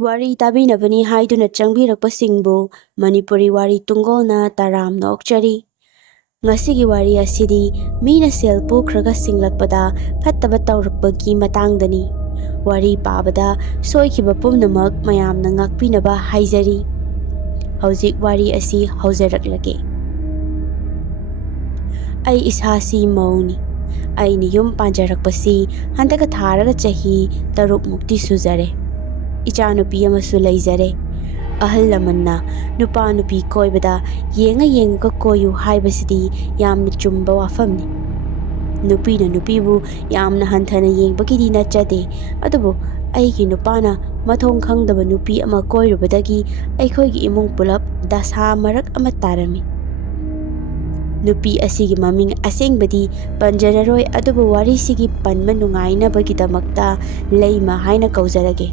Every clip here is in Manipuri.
Wari tabinabani haiduna changbirakpasingbu Manipuri Wari Tunggolna taramna okchari. Ngasigi wari asidi mina sel pukhraga singlakpda phattaba tawrakpagi matangdani. Wari pabada soikiba pumnamak mayamna ngakpinaba haizari. Hauzik wari asi hauzaraklage. Ai ishasi mauni. Ai ni yum panjarakpasi handaka tharaga chahi taruk mukti suzare. Ichanupi amasu laizare. Ahal lamanna nupa nupi koibada yenga koyu haibasidi yamna chumba wafamni. Nupi na nupibu yamna hanthana yengbagidi nachade. Adubu aigi nupana mathong khangdaba nupi ama koirubadagi aikhoigi imung pulap dasa marak ama tarami. Nupi asigi maming asengbadi panjanaroi adubu wari sigi panma nungaina bagidamakta leima haina kauzarage.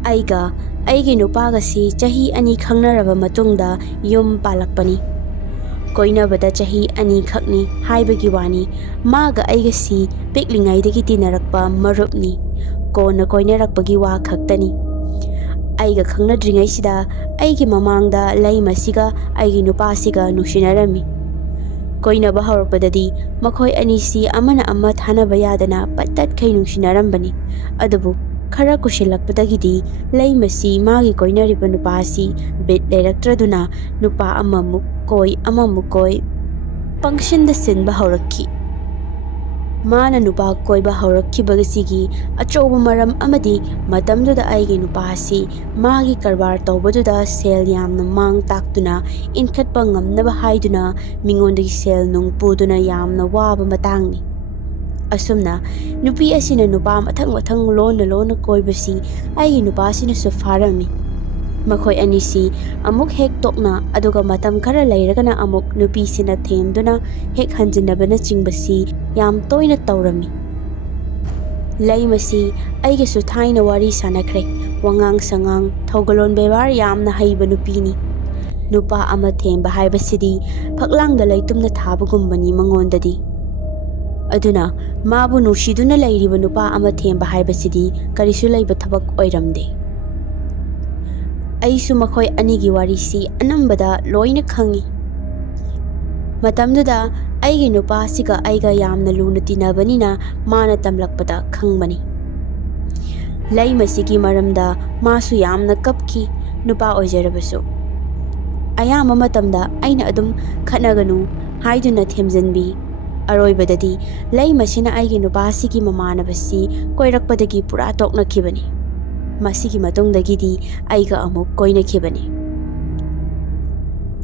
Aiga aigi nupagasi chahi ani khangnaraba matungda yum palakpani. Koinabada chahi ani khakni haibagi wani maga aigasi piklingaidagi tinarakpa marupni kona koinarakpagi wa khaktani. Aiga khangnadringaisida aigi mamangda laimasiga aigi nupasiga nushinarami. Koinaba haurakpadadi makhoi anisi amana ama thanaba yadana pattat khai nushinarambani. Adubu khara kushilakpadagidi laimasi magi koinariba nupasi bit leirakraduna nupa amamuk koi pangshinda sinba haurakki. Mana nupa koiba haurakkibagasigi achoba maram amadi matamduda aigi nupasi magi karbar tawbaduda sel yamna mang taktuna inkhatpa ngamnaba haiduna mingondagi sel nung puduna yamna waba matangni. Asumna nupi asina nupa mathang lona koibasi aigi nupasina sufarami. Makhoi anisi amuk hek tokna aduga matam khara leiragana amuk nupi sina themduna hek hanjinabana chingbasi yam toina tawrami. Laimasi aigi su thaina wari sanakre wangang sangang thogalon bebar yamna haiba nupini. Nupa ama themba haibasidi phaklangda leitumna thabagumbani mangondadi. Aduna mabu nushiduna leiriba nupa ama themba haibasidi karisu leiba thabak oiramde. Aisu makhoi anigi warisi anambada loina khangi. Matamduda aigi nupa siga aiga yamna luna tinabanina mana tamlakpada khangbani. Laimasigi maramda masu yamna kapki nupa oijarabasu. Ayama matamda aina adum khatnaganu haiduna themjanbi. Aroibadadi laimasina aigi nupasigi mamanabasi koirakpadagi pura toknakhibani. Masigi matungdagidi aiga amuk koinakhibani.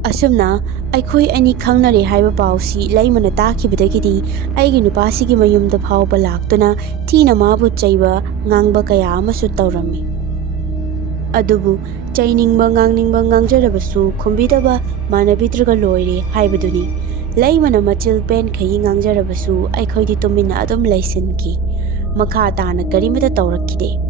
Asumna aikhoi ani khangnare haiba pausi laimana takhibadagidi aigi nupasigi mayumda phawba laktuna thina mabu chaiba ngangba kaya amasu tawrami. Adubu chainingba ngangjarabasu khumbidaba manabidraga loire haibaduni. Laimana machil pen khayi ngangjarabasu aikhoidi tumina adum laisinki makha tana karimata tawrakkide.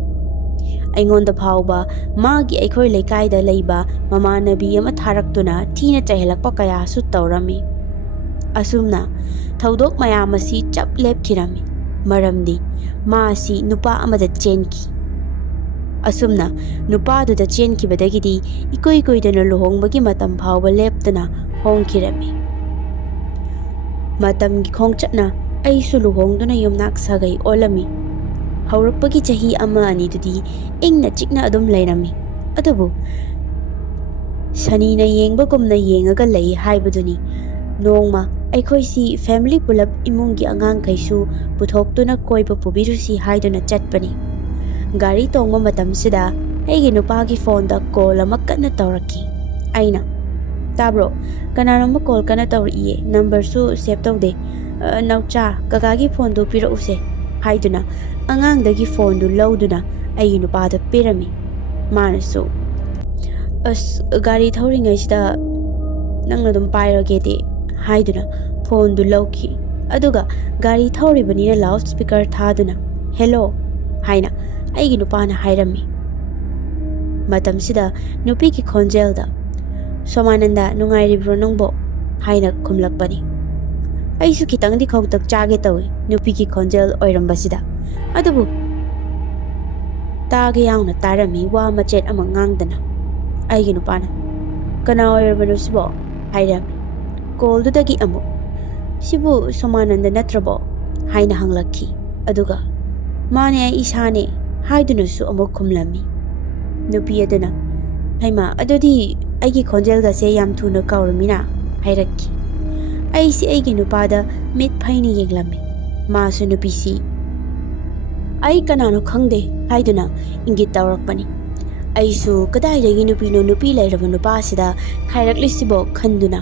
Aingonda phawba magi aikhoi leikaida leiba mamanabi ama tharaktuna thina chahelakpa kaya su tawrami. Asumna thaudok mayamasi chap lepkhirami maramdi maasi nupa amada chenki. Asumna nupa duda chenki badagidi ikoidana luhongbagi matam phawba leptana hongkhirami. Matamgi khongchatna aisu luhongduna yumnak sagai olami. Haurakpagi chahi ama ani dudi ingna chikna adum leirami. Adubu sanina yengbagumna yengaga lei haibaduni. Nongma aikhoisi family pulap imungi angang kaisu puthoktuna koiba pubirusi haiduna chatpani. Gari tongma matamsida aigi nupagi phoneda call ama kanna tawrakki. Aina tabro kananoma call kana tawriye number su save tawde naucha kakagi phone do pira use haiduna angangdagi phone du lawduna aigi nupada pirami. Manasu as gari thauringaisida nangna dum pairagede haiduna phone du lawki. Aduga gari thauribanina loudspeaker thaduna hello haina aigi nupana hairami. Matamsida nupiki khonjelda Somananda nungairibro nangbo haina kumlakpani. Aisu kitangdi khawtak chage tawi nupiki khonjel oirambasida. Adubu ꯇꯥꯒ ꯌꯥꯎꯅ ꯇꯥꯔꯝꯃꯤ ꯋꯥ ꯃꯆꯦꯠ ꯑꯃ ꯉꯥꯡꯗꯅ꯫ ꯑꯩꯒꯤ ꯅꯨꯄꯥꯅ "ꯀꯅꯥ ꯑꯣꯏꯔꯕꯅꯣ ꯁꯤꯕꯣ?" ꯍꯥꯏꯔꯝꯃꯤ꯫ ꯀꯣꯜꯗꯨꯗꯒꯤ ꯑꯃꯨꯛ "ꯁꯤꯕꯨ ꯁꯣꯃꯥꯅꯟꯗ ꯅꯠꯇ꯭ꯔꯕꯣ?" ꯍꯥꯏꯅ ꯍꯪꯂꯛꯈꯤ꯫ ꯑꯗꯨꯒ "ꯃꯥꯅꯦ ꯑꯩ ꯏꯁꯥꯅꯦ" ꯍꯥꯏꯗꯨꯅꯁꯨ ꯑꯃꯨꯛ ꯈꯨꯝꯂꯝꯃꯤ꯫ ꯅꯨꯄꯤ ꯑꯗꯨꯅ "ꯍꯩꯃꯥ ꯑꯗꯨꯗꯤ ꯑꯩꯒꯤ ꯈꯣꯟꯖꯦꯜꯒꯁꯦ ꯌꯥꯝ ꯊꯨꯅ ꯀꯥꯎꯔꯝꯃꯤꯅ" ꯍꯥꯏꯔꯛꯈꯤ꯫ ꯑꯩꯁꯤ ꯑꯩꯒꯤ ꯅꯨꯄꯥꯗ ꯃꯤꯠ ꯐꯩꯅ ꯌꯦꯡꯂꯝꯃꯤ꯫ ꯃꯥꯁꯨ ꯅꯨꯄꯤꯁꯤ ꯑꯩ ꯀꯅꯥꯅꯣ ꯈꯪꯗꯦ ꯍꯥꯏꯗꯨꯅ ꯏꯪꯒꯤꯠ ꯇꯧꯔꯛꯄꯅꯤ꯫ ꯑꯩꯁꯨ ꯀꯗꯥꯏꯗꯒꯤ ꯅꯨꯄꯤꯅꯣ ꯅꯨꯄꯤ ꯂꯩꯔꯕ ꯅꯨꯄꯥꯁꯤꯗ ꯈꯥꯏꯔꯛꯂꯤꯁꯤꯕꯣ ꯈꯟꯗꯨꯅ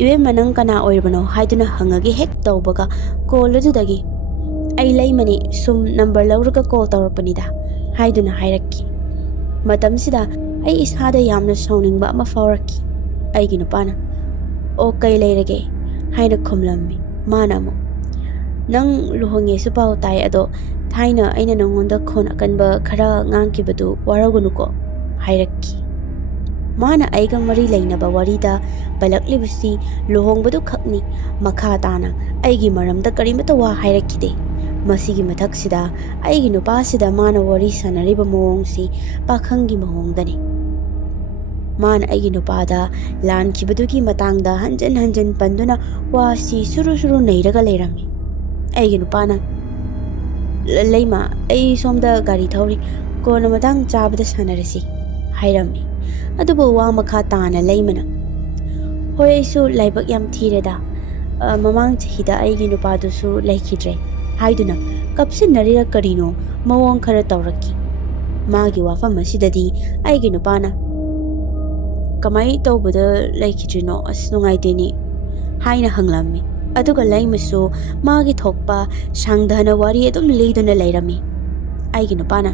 "ꯏꯕꯦꯝꯃ ꯅꯪ ꯀꯅꯥ ꯑꯣꯏꯔꯕꯅꯣ" ꯍꯥꯏꯗꯨꯅ ꯍꯪꯉꯒꯦ ꯍꯦꯛ ꯇꯧꯕꯒ ꯀꯣꯜ ꯑꯗꯨꯗꯒꯤ "ꯑꯩ ꯂꯩꯃꯅꯤ, ꯁꯨꯝ ꯅꯝꯕꯔ ꯂꯧꯔꯒ ꯀꯣꯜ ꯇꯧꯔꯛꯄꯅꯤꯗ" ꯍꯥꯏꯗꯨꯅ ꯍꯥꯏꯔꯛꯈꯤ꯫ ꯃꯇꯝꯁꯤꯗ ꯑꯩ ꯏꯁꯥꯗ ꯌꯥꯝꯅ ꯁꯥꯎꯅꯤꯡꯕ ꯑꯃ ꯐꯥꯎꯔꯛꯈꯤ꯫ ꯑꯩꯒꯤ ꯅꯨꯄꯥꯅ "ꯑꯣ ꯀꯩ ꯂꯩꯔꯒꯦ" ꯍꯥꯏꯅ ꯈꯨꯝꯂꯝꯃꯤ꯫ ꯃꯥꯅ ꯑꯃꯨꯛ "ꯅꯪ ꯂꯨꯍꯣꯡꯉꯦꯁꯨ ꯄꯥꯎ ꯇꯥꯏ, ꯑꯗꯣ ꯊꯥꯏꯅ ꯑꯩꯅ ꯅꯪꯉꯣꯟꯗ ꯈꯣꯟ ꯑꯀꯟꯕ ꯈꯔ ꯉꯥꯡꯈꯤꯕꯗꯨ ꯋꯥꯔꯧꯒꯅꯨꯀꯣ" ꯍꯥꯏꯔꯛꯈꯤ꯫ ꯃꯥꯅ ꯑꯩꯒ ꯃꯔꯤ ꯂꯩꯅꯕ ꯋꯥꯔꯤꯗ ꯄꯜꯂꯛꯂꯤꯕꯁꯤ ꯂꯨꯍꯣꯡꯕꯗꯨ ꯈꯛꯅꯤ, ꯃꯈꯥ ꯇꯥꯅ ꯑꯩꯒꯤ ꯃꯔꯝꯗ ꯀꯔꯤꯃꯠꯇ ꯋꯥ ꯍꯥꯏꯔꯛꯈꯤꯗꯦ꯫ ꯃꯁꯤꯒꯤ ꯃꯊꯛꯁꯤꯗ ꯑꯩꯒꯤ ꯅꯨꯄꯥꯁꯤꯗ ꯃꯥꯅ ꯋꯥꯔꯤ ꯁꯥꯟꯅꯔꯤꯕ ꯃꯑꯣꯡꯁꯤ ꯄꯥꯈꯪꯒꯤ ꯃꯑꯣꯡꯗꯅꯤ꯫ ꯃꯥꯅ ꯑꯩꯒꯤ ꯅꯨꯄꯥꯗ ꯂꯥꯟꯈꯤꯕꯗꯨꯒꯤ ꯃꯇꯥꯡꯗ ꯍꯟꯖꯤꯟ ꯍꯟꯖꯤꯟ ꯄꯟꯗꯨꯅ ꯋꯥꯁꯤ ꯁꯨꯔꯨ ꯁꯨꯔꯨ ꯅꯩꯔꯒ ꯂꯩꯔꯝꯃꯤ꯫ ꯑꯩꯒꯤ ꯅꯨꯄꯥꯅ "ꯂꯩꯃ, ꯑꯩ ꯁꯣꯝꯗ ꯒꯥꯔꯤ ꯊꯧꯔꯤ, ꯀꯣꯟꯅ ꯃꯇꯥꯡ ꯆꯥꯕꯗ ꯁꯥꯟꯅꯔꯁꯤ" ꯍꯥꯏꯔꯝꯃꯤ꯫ ꯑꯗꯨꯕꯨ ꯋꯥ ꯃꯈꯥ తాꯅ ꯂꯩꯃꯅ "ꯍꯣꯏ ꯑꯩꯁꯨ ꯂꯥꯏꯕꯛ ꯌꯥꯝ ꯊꯤꯔꯦꯗ, ꯃꯃꯥꯡ ꯆꯍꯤꯗ ꯑꯩꯒꯤ ꯅꯨꯄꯥꯗꯨꯁꯨ ꯂꯩꯈꯤꯗ꯭ꯔꯦ" ꯍꯥꯏꯗꯨꯅ ꯀꯞꯁꯤꯟꯅꯔꯤꯔ ꯀꯔꯤꯅꯣ ꯃꯑꯣꯡ ꯈꯔ ꯇꯧꯔꯛꯈꯤ꯫ ꯃꯥꯒꯤ ꯋꯥꯐꯝ ꯑꯁꯤꯗꯗꯤ ꯑꯩꯒꯤ ꯅꯨꯄꯥꯅ "ꯀꯃꯥꯏ ꯇꯧꯕꯗ ꯂꯩꯈꯤꯗ꯭ꯔꯤꯅꯣ? ꯑꯁ ꯅꯨꯡꯉꯥꯏꯇꯦꯅꯦ" ꯍꯥꯏꯅ ꯍꯪꯂꯝꯃꯤ꯫ ꯑꯗꯨꯒ ꯂꯩꯃꯁꯨ ꯃꯥꯒꯤ ꯊꯣꯛꯄ ꯁꯥꯡꯙꯅ ꯋꯥꯔꯤ ꯑꯗꯨꯝ ꯂꯤꯗꯨꯅ ꯂꯩꯔꯝꯃꯤ꯫ ꯑꯩꯒꯤ ꯅꯨꯄꯥꯅ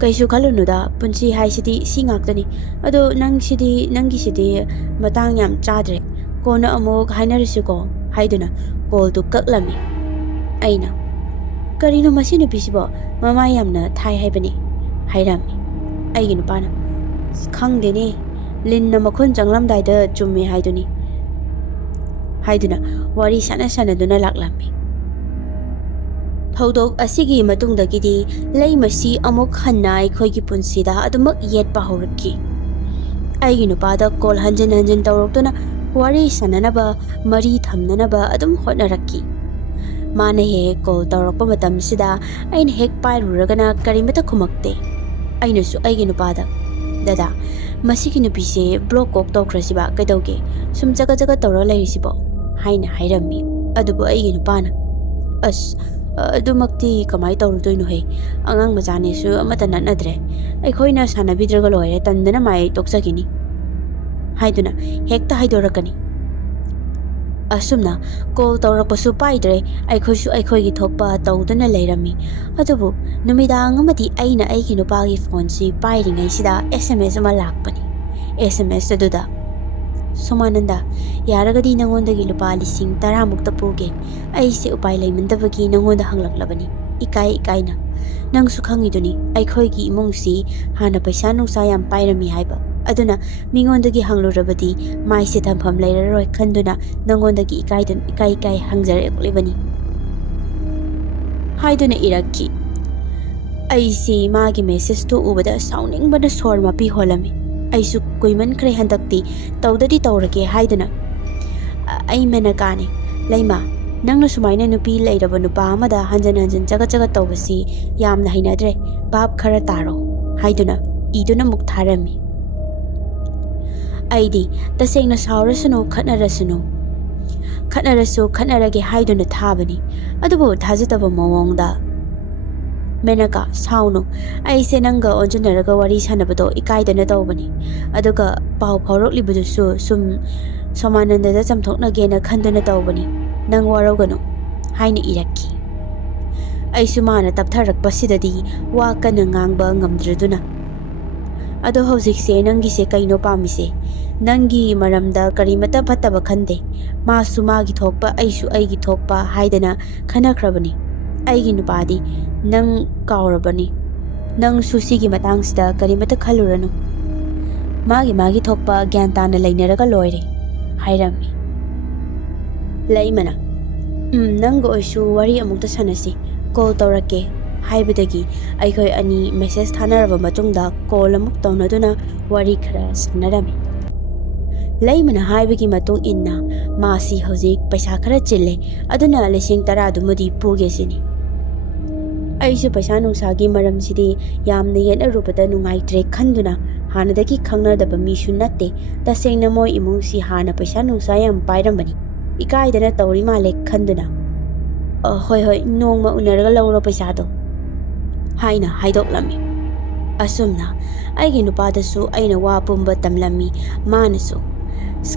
"ꯀꯩꯁꯨ ꯈꯜꯂꯨꯅꯨꯗ, ꯄꯨꯟꯁꯤ ꯍꯥꯏꯁꯤꯗꯤ ꯁꯤ ꯉꯥꯛꯇꯅꯤ, ꯑꯗꯣ ꯅꯪꯒꯤꯁꯤꯗꯤ ꯃꯇꯥꯡ ꯌꯥꯝ ꯆꯥꯗ꯭ꯔꯦ, ꯀꯣꯟꯅ ꯑꯃꯨꯛ ꯍꯥꯏꯅꯔꯁꯤꯀꯣ" ꯍꯥꯏꯗꯨꯅ ꯀꯣꯜꯗꯨ ꯀꯛꯂꯝꯃꯤ꯫ ꯑꯩꯅ "ꯀꯔꯤꯅꯣ ꯃꯁꯤ ꯅꯨꯄꯤꯁꯤꯕꯣ, ꯃꯃꯥꯏ ꯌꯥꯝꯅ ꯊꯥꯏ ꯍꯥꯏꯕꯅꯤ" ꯍꯥꯏꯔꯝꯃꯤ꯫ ꯑꯩꯒꯤ ꯅꯨꯄꯥꯅ "ꯈꯪꯗꯦꯅꯦ, ꯂꯤꯟꯅ ꯃꯈꯨꯟ ꯆꯪꯂꯝꯗꯥꯏꯗ ꯆꯨꯝꯃꯦ ꯍꯥꯏꯗꯨꯅꯤ" ꯍꯥꯏꯗꯨꯅ ꯋꯥꯔꯤ ꯁꯥꯟꯅꯗꯨꯅ ꯂꯥꯛꯂꯝꯃꯤ꯫ ꯊꯧꯗꯣꯛ ꯑꯁꯤꯒꯤ ꯃꯇꯨꯡꯗꯒꯤꯗꯤ ꯂꯩꯃꯁꯤ ꯑꯃꯨꯛ ꯍꯟꯅ ꯑꯩꯈꯣꯏꯒꯤ ꯄꯨꯟꯁꯤꯗ ꯑꯗꯨꯃꯛ ꯌꯦꯠꯄ ꯍꯧꯔꯛꯈꯤ꯫ ꯑꯩꯒꯤ ꯅꯨꯄꯥꯗ ꯀꯣꯜ ꯍꯟꯖꯤꯟ ꯍꯟꯖꯤꯟ ꯇꯧꯔꯛꯇꯨꯅ ꯋꯥꯔꯤ ꯁꯥꯟꯅꯅꯕ, ꯃꯔꯤ ꯊꯝꯅꯅꯕ ꯑꯗꯨꯝ ꯍꯣꯠꯅꯔꯛꯈꯤ꯫ ꯃꯥꯅ ꯍꯦꯛ ꯀꯣꯜ ꯇꯧꯔꯛꯄ ꯃꯇꯝꯁꯤꯗ ꯑꯩꯅ ꯍꯦꯛ ꯄꯥꯏꯔꯨꯔꯒꯅ ꯀꯔꯤꯃꯠꯇ ꯈꯨꯝꯃꯛꯇꯦ꯫ ꯑꯩꯅꯁꯨ ꯑꯩꯒꯤ ꯅꯨꯄꯥꯗ "ꯗꯗꯥ, ꯃꯁꯤꯒꯤ ꯅꯨꯄꯤꯁꯦ ꯕ꯭ꯂꯣꯛ ꯀꯣꯛ ꯇꯧꯈ꯭ꯔꯁꯤꯕ ꯀꯩꯗꯧꯒꯦ, ꯁꯨꯝ ꯆꯒꯠ ꯆꯒꯠ ꯇꯧꯔ ꯂꯩꯔꯤꯁꯤꯕꯣ" ꯍꯥꯏꯅ ꯍꯥꯏꯔꯝꯃꯤ꯫ ꯑꯗꯨꯕꯨ ꯑꯩꯒꯤ ꯅꯨꯄꯥꯅ "ꯑꯁ ꯑꯗꯨꯃꯛꯇꯤ ꯀꯃꯥꯏ ꯇꯧꯔꯨꯗꯣꯏꯅꯣꯍꯦ, ꯑꯉꯥꯡ ꯃꯆꯥꯅꯦꯁꯨ ꯑꯃꯠꯇ ꯅꯠꯅꯗ꯭ꯔꯦ, ꯑꯩꯈꯣꯏꯅ ꯁꯥꯟꯅꯕꯤꯗ꯭ꯔꯒ ꯂꯣꯏꯔꯦ, ꯇꯟꯗꯅ ꯃꯥꯏ ꯇꯣꯛꯆꯈꯤꯅꯤ" ꯍꯥꯏꯗꯨꯅ ꯍꯦꯛꯇ ꯍꯥꯏꯗꯣꯔꯛꯀꯅꯤ꯫ ꯑꯁꯨꯝꯅ ꯀꯣꯜ ꯇꯧꯔꯛꯄꯁꯨ ꯄꯥꯏꯗ꯭ꯔꯦ, ꯑꯩꯈꯣꯏꯁꯨ ꯑꯩꯈꯣꯏꯒꯤ ꯊꯣꯛꯄ ꯇꯧꯗꯨꯅ ꯂꯩꯔꯝꯃꯤ꯫ ꯑꯗꯨꯕꯨ ꯅꯨꯃꯤꯗꯥꯡ ꯑꯃꯗꯤ ꯑꯩꯅ ꯑꯩꯒꯤ ꯅꯨꯄꯥꯒꯤ ꯐꯣꯟꯁꯤ ꯄꯥꯏꯔꯤꯉꯩꯁꯤꯗ SMS ꯑꯃ ꯂꯥꯛꯄꯅꯤ꯫ SMS ꯑꯗꯨꯗ "ꯁꯣꯃꯥꯅꯟꯗ, ꯌꯥꯔꯒꯗꯤ ꯅꯪꯉꯣꯟꯗꯒꯤ ꯂꯨꯄꯥ 10,000 ꯄꯨꯒꯦ, ꯑꯩꯁꯦ ꯎꯄꯥꯏ ꯂꯩꯃꯟꯗꯕꯒꯤ ꯅꯪꯉꯣꯟꯗ ꯍꯪꯂꯛꯂꯕꯅꯤ, ꯏꯀꯥꯏꯅ. ꯅꯪꯁꯨ ꯈꯪꯉꯤꯗꯨꯅꯤ ꯑꯩꯈꯣꯏꯒꯤ ꯏꯃꯨꯡꯁꯤ ꯍꯥꯟꯅ ꯄꯩꯁꯥ ꯅꯨꯡꯁꯥ ꯌꯥꯝ ꯄꯥꯏꯔꯝꯃꯤ ꯍꯥꯏꯕ, ꯑꯗꯨꯅ ꯃꯤꯉꯣꯟꯗꯒꯤ ꯍꯪꯂꯨꯔꯕꯗꯤ ꯃꯥꯏꯁꯦ ꯊꯝꯐꯝ ꯂꯩꯔꯔꯣꯏ ꯈꯟꯗꯨꯅ ꯅꯪꯉꯣꯟꯗꯒꯤ ꯏꯀꯥꯏ ꯍꯪꯖꯔꯛꯂꯤꯕꯅꯤ" ꯍꯥꯏꯗꯨꯅ ꯏꯔꯛꯈꯤ꯫ ꯑꯩꯁꯤ ꯃꯥꯒꯤ ꯃꯦꯁꯦꯖꯇꯨ ꯎꯕꯗ ꯁꯥꯎꯅꯤꯡꯕꯅ ꯁꯣꯔ ꯃꯄꯤ ꯍꯣꯜꯂꯝꯃꯤ꯫ ꯑꯩꯁꯨ ꯀꯨꯏꯃꯟꯈ꯭ꯔꯦ ꯍꯟꯗꯛꯇꯤ ꯇꯧꯗꯗꯤ ꯇꯧꯔꯒꯦ ꯍꯥꯏꯗꯨꯅ "ꯑꯩ ꯃꯦꯅꯀꯥꯅꯦ, ꯂꯩꯃ, ꯅꯪꯅ ꯁꯨꯃꯥꯏꯅ ꯅꯨꯄꯤ ꯂꯩꯔꯕ ꯅꯨꯄꯥ ꯑꯃꯗ ꯍꯟꯖꯤꯟ ꯍꯟꯖꯤꯟ ꯆꯒꯠ ꯆꯒꯠ ꯇꯧꯕꯁꯤ ꯌꯥꯝꯅ ꯍꯩꯅꯗ꯭ꯔꯦ, ꯚꯥꯞ ꯈꯔ ꯇꯥꯔꯣ" ꯍꯥꯏꯗꯨꯅ ꯏꯗꯨꯅ ꯑꯃꯨꯛ ꯊꯥꯔꯝꯃꯤ꯫ ꯑꯩꯗꯤ ꯇꯁꯦꯡꯅ ꯁꯥꯎꯔꯁꯅꯨ, ꯈꯠꯅꯔꯁꯨ ꯈꯠꯅꯔꯒꯦ ꯍꯥꯏꯗꯨꯅ ꯊꯥꯕꯅꯤ꯫ ꯑꯗꯨꯕꯨ ꯊꯥꯖꯗꯕ ꯃꯑꯣꯡꯗ "ꯃꯦꯅꯀꯥ, ꯁꯥꯎꯅꯨ, ꯑꯩꯁꯦ ꯅꯪꯒ ꯑꯣꯟꯖꯟꯅꯔꯒ ꯋꯥꯔꯤ ꯁꯥꯟꯅꯕꯗꯣ ꯏꯀꯥꯏꯗꯅ ꯇꯧꯕꯅꯤ, ꯑꯗꯨꯒ ꯄꯥꯎ ꯐꯥꯎꯔꯛꯂꯤꯕꯗꯨꯁꯨ ꯁꯨꯝ ꯁꯣꯃꯥꯅꯟꯗꯗ ꯆꯝꯊꯣꯛꯅꯒꯦꯅ ꯈꯟꯗꯨꯅ ꯇꯧꯕꯅꯤ, ꯅꯪ ꯋꯥꯔꯧꯒꯅꯨ" ꯍꯥꯏꯅ ꯏꯔꯛꯈꯤ꯫ ꯑꯩꯁꯨ ꯃꯥꯅ ꯇꯞꯊꯔꯛꯄꯁꯤꯗꯗꯤ ꯋꯥ ꯀꯟꯅ ꯉꯥꯡꯕ ꯉꯝꯗ꯭ꯔꯗꯨꯅ "ꯑꯗꯣ ꯍꯧꯖꯤꯛꯁꯦ ꯅꯪꯒꯤꯁꯦ ꯀꯩꯅꯣ ꯄꯥꯝꯃꯤꯁꯦ? ꯅꯪꯒꯤ ꯃꯔꯝꯗ ꯀꯔꯤꯃꯠꯇ ꯐꯠꯇꯕ ꯈꯟꯗꯦ, ꯃꯥꯁꯨ ꯃꯥꯒꯤ ꯊꯣꯛꯄ, ꯑꯩꯁꯨ ꯑꯩꯒꯤ ꯊꯣꯛꯄ ꯍꯥꯏꯗꯅ ꯈꯟꯅꯈ꯭ꯔꯕꯅꯤ. ꯑꯩꯒꯤ ꯅꯨꯄꯥꯗꯤ ꯅꯪ ꯀꯥꯎꯔꯕꯅꯤ, ꯅꯪꯁꯨ ꯁꯤꯒꯤ ꯃꯇꯥꯡꯁꯤꯗ ꯀꯔꯤꯃꯠꯇ ꯈꯜꯂꯨꯔꯅꯨ, ꯃꯥꯒꯤ ꯊꯣꯛꯄ ꯒ꯭ꯌꯥꯟ ꯇꯥꯅ ꯂꯩꯅꯔꯒ ꯂꯣꯏꯔꯦ" ꯍꯥꯏꯔꯝꯃꯤ꯫ ꯂꯩꯃꯅ "ꯅꯪꯒ ꯑꯣꯏꯁꯨ ꯋꯥꯔꯤ ꯑꯃꯨꯛꯇ ꯁꯥꯟꯅꯁꯤ, ꯀꯣꯜ ꯇꯧꯔꯛꯀꯦ" ꯍꯥꯏꯕꯗꯒꯤ ꯑꯩꯈꯣꯏ ꯑꯅꯤ ꯃꯦꯁꯦꯖ ꯊꯥꯅꯔꯕ ꯃꯇꯨꯡꯗ ꯀꯣꯜ ꯑꯃꯨꯛ ꯇꯧꯅꯗꯨꯅ ꯋꯥꯔꯤ ꯈꯔ ꯁꯥꯟꯅꯔꯝꯃꯤ꯫ ꯂꯩꯃꯅ ꯍꯥꯏꯕꯒꯤ ꯃꯇꯨꯡ ꯏꯟꯅ ꯃꯥꯁꯤ ꯍꯧꯖꯤꯛ ꯄꯩꯁꯥ ꯈꯔ ꯆꯤꯜꯂꯦ, ꯑꯗꯨꯅ 10,000ꯗꯨꯃꯗꯤ ꯄꯨꯒꯦ ꯁꯤꯅꯤ꯫ ꯑꯩꯁꯨ ꯄꯩꯁꯥ ꯅꯨꯡꯁꯥꯒꯤ ꯃꯔꯝꯁꯤꯗꯤ ꯌꯥꯝꯅ ꯌꯦꯠꯅꯔꯨꯕꯗ ꯅꯨꯡꯉꯥꯏꯇ꯭ꯔꯦ ꯈꯟꯗꯨꯅ ꯍꯥꯟꯅꯗꯒꯤ ꯈꯪꯅꯗꯕ ꯃꯤꯁꯨ ꯅꯠꯇꯦ, ꯇꯁꯦꯡꯅ ꯃꯣꯏ ꯏꯃꯨꯡꯁꯤ ꯍꯥꯟꯅ ꯄꯩꯁా ꯅꯨꯡꯁꯥ ꯌꯥꯝ ꯄꯥꯏꯔꯝꯕꯅꯤ, ꯏꯀꯥꯏꯗꯅ ꯇꯧꯔꯤ ꯃꯥꯜꯂꯦ ꯈꯟꯗꯨꯅ ꯍꯣꯏ ꯅꯣꯡꯃ ꯎꯅꯔꯒ ꯂꯧꯔꯣ ꯄꯩꯁꯥꯗꯣ ꯍꯥꯏꯅ ꯍꯥꯏꯗꯣꯛꯂꯝꯃꯤ꯫ ꯑꯁꯨꯝꯅ ꯑꯩꯒꯤ ꯅꯨꯄꯥꯗꯁꯨ ꯑꯩꯅ ꯋꯥ ꯄꯨꯝꯕ ꯇꯝꯂꯝꯃꯤ꯫ ꯃꯥꯅꯁꯨ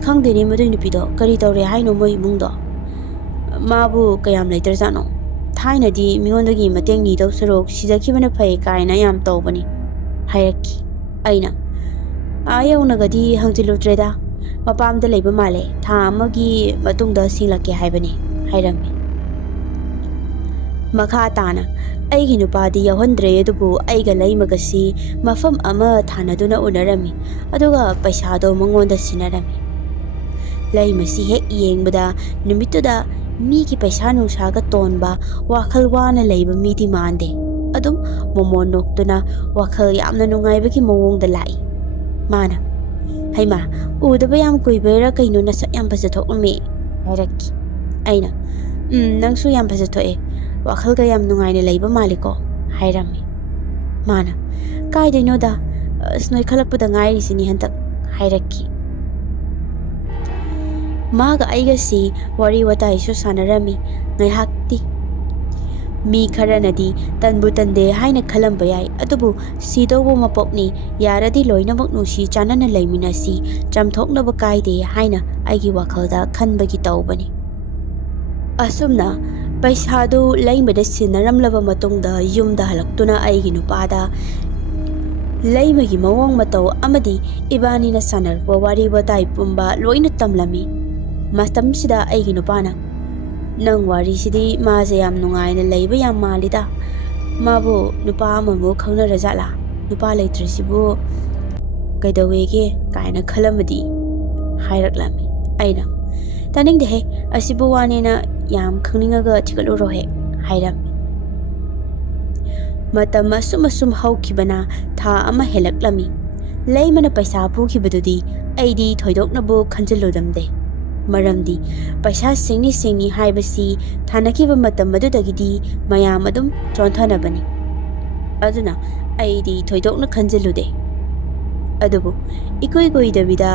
ꯈꯪꯗꯦꯅꯦ ꯃꯗꯨꯏ ꯅꯨꯄꯤꯗꯣ ꯀꯔꯤ ꯇꯧꯔꯦ ꯍꯥꯏꯅꯣ ꯃꯣꯏ ꯏꯃꯨꯡꯗꯣ, ꯃꯥꯕꯨ ꯀꯌꯥꯝ ꯂꯩꯇ꯭ꯔꯖꯥꯠꯅꯣ, ꯊꯥꯏꯅꯗꯤ ꯃꯤꯉꯣꯟꯗꯒꯤ ꯃꯇꯦꯡ ꯅꯤꯗꯧ ꯁꯔꯨꯛ ꯁꯤꯖꯈꯤꯕꯅ ꯐꯩ ꯀꯥꯏꯅ ꯌꯥꯝ ꯇꯧꯕꯅꯤ ꯍꯥꯏꯔꯛꯈꯤ꯫ ꯑꯩꯅ ꯌꯧꯅꯒꯗꯤ ꯍꯪꯖꯤꯜꯂꯨꯗ꯭ꯔꯦꯗ, ꯃꯄꯥꯝꯗ ꯂꯩꯕ ꯃꯥꯜꯂꯦ, ꯊꯥ ꯑꯃꯒꯤ ꯃꯇꯨꯡꯗ ꯁꯤꯡꯂꯛꯀꯦ ꯍꯥꯏꯕꯅꯤ ꯍꯥꯏꯔꯝꯃꯤ꯫ ꯃꯈꯥ ꯇꯥꯅ ꯑꯩꯒꯤ ꯅꯨꯄꯥꯗꯤ ꯌꯥꯎꯍꯟꯗ꯭ꯔꯦ, ꯑꯗꯨꯕꯨ ꯑꯩꯒ ꯂꯩꯃꯒꯁꯤ ꯃꯐꯝ ꯑꯃ ꯊꯥꯅꯗꯨꯅ ꯎꯅꯔꯝꯃꯤ, ꯑꯗꯨꯒ ꯄꯩꯁꯥꯗꯣ ꯃꯉꯣꯟꯗ ꯁꯤꯟꯅꯔꯝꯃꯤ꯫ ꯂꯩꯃꯁꯤ ꯍꯦꯛ ꯌꯦꯡꯕꯗ ꯅꯨꯃꯤꯠꯇꯨꯗ ꯃꯤꯒꯤ ꯄꯩꯁꯥ ꯅꯨꯡꯁꯥꯒ ꯇꯣꯟꯕ, ꯋꯥꯈꯜ ꯋꯥꯅ ꯂꯩꯕ ꯃꯤꯗꯤ ꯃꯥꯟꯗꯦ, ꯑꯗꯨꯝ ꯃꯣꯃꯣꯟ ꯅꯣꯛꯇꯨꯅ ꯋꯥꯈꯜ ꯌꯥꯝꯅ ꯅꯨꯡꯉꯥꯏꯕꯒꯤ ꯃꯑꯣꯡꯗ ꯂꯥꯛꯏ꯫ ꯃꯥꯅ ꯍꯩꯃꯥ ꯎꯗꯕ ꯌꯥꯝ ꯀꯨꯏꯕꯩꯔꯥ ꯀꯩꯅꯣ ꯅꯁꯛ ꯌꯥꯝ ꯐꯖꯊꯣꯛꯂꯝꯃꯦ ꯍꯥꯏꯔꯛꯈꯤ꯫ ꯑꯩꯅ ꯅꯪꯁꯨ ꯌꯥꯝ ꯐꯖꯊꯣꯛꯑꯦ, ꯋꯥꯈꯜꯒ ꯌꯥꯝ ꯅꯨꯡꯉꯥꯏꯅ ꯂꯩꯕ ꯃꯥꯜꯂꯤꯀꯣ ꯍꯥꯏꯔꯝꯃꯤ꯫ ꯃꯥꯅ ꯀꯥꯏꯗꯩꯅꯣꯗ, ꯅꯣꯏꯈꯠꯂꯛꯄꯗ ꯉꯥꯏꯔꯤꯁꯤꯅꯤ ꯍꯟꯇꯛ ꯍꯥꯏꯔꯛꯈꯤ꯫ ꯃꯥꯒ ꯑꯩꯒꯁꯤ ꯋꯥꯔꯤ ꯋꯥꯇꯥꯏꯁꯨ ꯁꯥꯟꯅꯔꯝꯃꯤ ꯉꯥꯏꯍꯥꯛꯇꯤ꯫ ꯃꯤ ꯈꯔꯅꯗꯤ ꯇꯟꯕꯨ ꯇꯟꯗꯦ ꯍꯥꯏꯅ ꯈꯜꯂꯝꯕ ꯌꯥꯏ, ꯑꯗꯨꯕꯨ ꯁꯤꯗꯧꯕ ꯃꯄꯣꯛꯅꯤ, ꯌꯥꯔꯗꯤ ꯂꯣꯏꯅꯃꯛ ꯅꯨꯡꯁꯤ ꯆꯥꯟꯅꯅ ꯂꯩꯃꯤꯟꯅꯁꯤ, ꯆꯝꯊꯣꯛꯅꯕ ꯀꯥꯏꯗꯦ ꯍꯥꯏꯅ ꯑꯩꯒꯤ ꯋꯥꯈꯜꯗ ꯈꯟꯕꯒꯤ ꯇꯧꯕꯅꯤ꯫ ꯑꯁꯨꯝꯅ ꯄꯩꯁꯥꯗꯨ ꯂꯩꯃꯗ ꯁꯤꯟꯅꯔꯝꯂꯕ ꯃꯇꯨꯡꯗ ꯌꯨꯝꯗ ꯍꯜꯂꯛꯇꯨꯅ ꯑꯩꯒꯤ ꯅꯨꯄꯥꯗ ꯂꯩꯃꯒꯤ ꯃꯑꯣꯡ ꯃꯇꯧ ꯑꯃꯗꯤ ꯏꯕꯥꯅꯤꯅ ꯁꯥꯟꯅꯔꯛꯄ ꯋꯥꯔꯤ ꯋꯥꯇꯥꯏ ꯄꯨꯝꯕ ꯂꯣꯏꯅ ꯇꯝꯂꯝꯃꯤ꯫ ꯃꯇꯝꯁꯤꯗ ꯑꯩꯒꯤ ꯅꯨꯄꯥꯅ ꯅꯪ ꯋꯥꯔꯤꯁꯤꯗꯤ ꯃꯥꯁꯦ ꯌꯥꯝ ꯅꯨꯡꯉꯥꯏꯅ ꯂꯩꯕ ꯌꯥꯝ ꯃꯥꯜꯂꯤꯗ, ꯃꯥꯕꯨ ꯅꯨꯄꯥ ꯑꯃꯃꯨꯛ ꯈꯪꯅꯔꯖꯥꯠꯂꯥ, ꯅꯨꯄꯥ ꯂꯩꯇ꯭ꯔꯤꯁꯤꯕꯨ ꯀꯩꯗꯧꯋꯦꯒꯦ ꯀꯥꯏꯅ ꯈꯜꯂꯝꯃꯗꯤ ꯍꯥꯏꯔꯛꯂꯝꯃꯤ꯫ ꯑꯩꯅ ꯇꯥꯅꯤꯡꯗꯦꯍꯦ, ꯑꯁꯤꯕꯨ ꯋꯥꯅꯦꯅ ꯌꯥꯝ ꯈꯪꯅꯤꯡꯉꯒ ꯊꯤꯒꯠꯂꯨꯔꯣꯍꯦ ꯍꯥꯏꯔꯝꯃꯤ꯫ ꯃꯇꯝ ꯑꯁꯨꯝ ꯍꯧꯈꯤꯕꯅ ꯊꯥ ꯑꯃ ꯍꯦꯜꯂꯛꯂꯝꯃꯤ꯫ ꯂꯩꯃꯅ ꯄꯩꯁా ꯄꯨꯈꯤꯕꯗꯨꯗꯤ ꯑꯩꯗꯤ ꯊꯣꯏꯗꯣꯛꯅꯕꯨ ꯈꯟꯖꯤꯜꯂꯨꯗꯝꯗꯦ, ꯃꯔꯝꯗꯤ ꯄꯩꯁꯥ ꯁꯤꯡꯅꯤ ꯍꯥꯏꯕꯁꯤ ꯊꯥꯅꯈꯤꯕ ꯃꯇꯝ ꯑꯗꯨꯗꯒꯤꯗꯤ ꯃꯌꯥꯝ ꯑꯗꯨꯝ ꯆꯣꯟꯊꯅꯕꯅꯤ, ꯑꯗꯨꯅ ꯑꯩꯗꯤ ꯊꯣꯏꯗꯣꯛꯅ ꯈꯟꯖꯤꯜꯂꯨꯗꯦ꯫ ꯑꯗꯨꯕꯨ ꯏꯀꯨꯏ ꯀꯨꯏꯗꯕꯤꯗ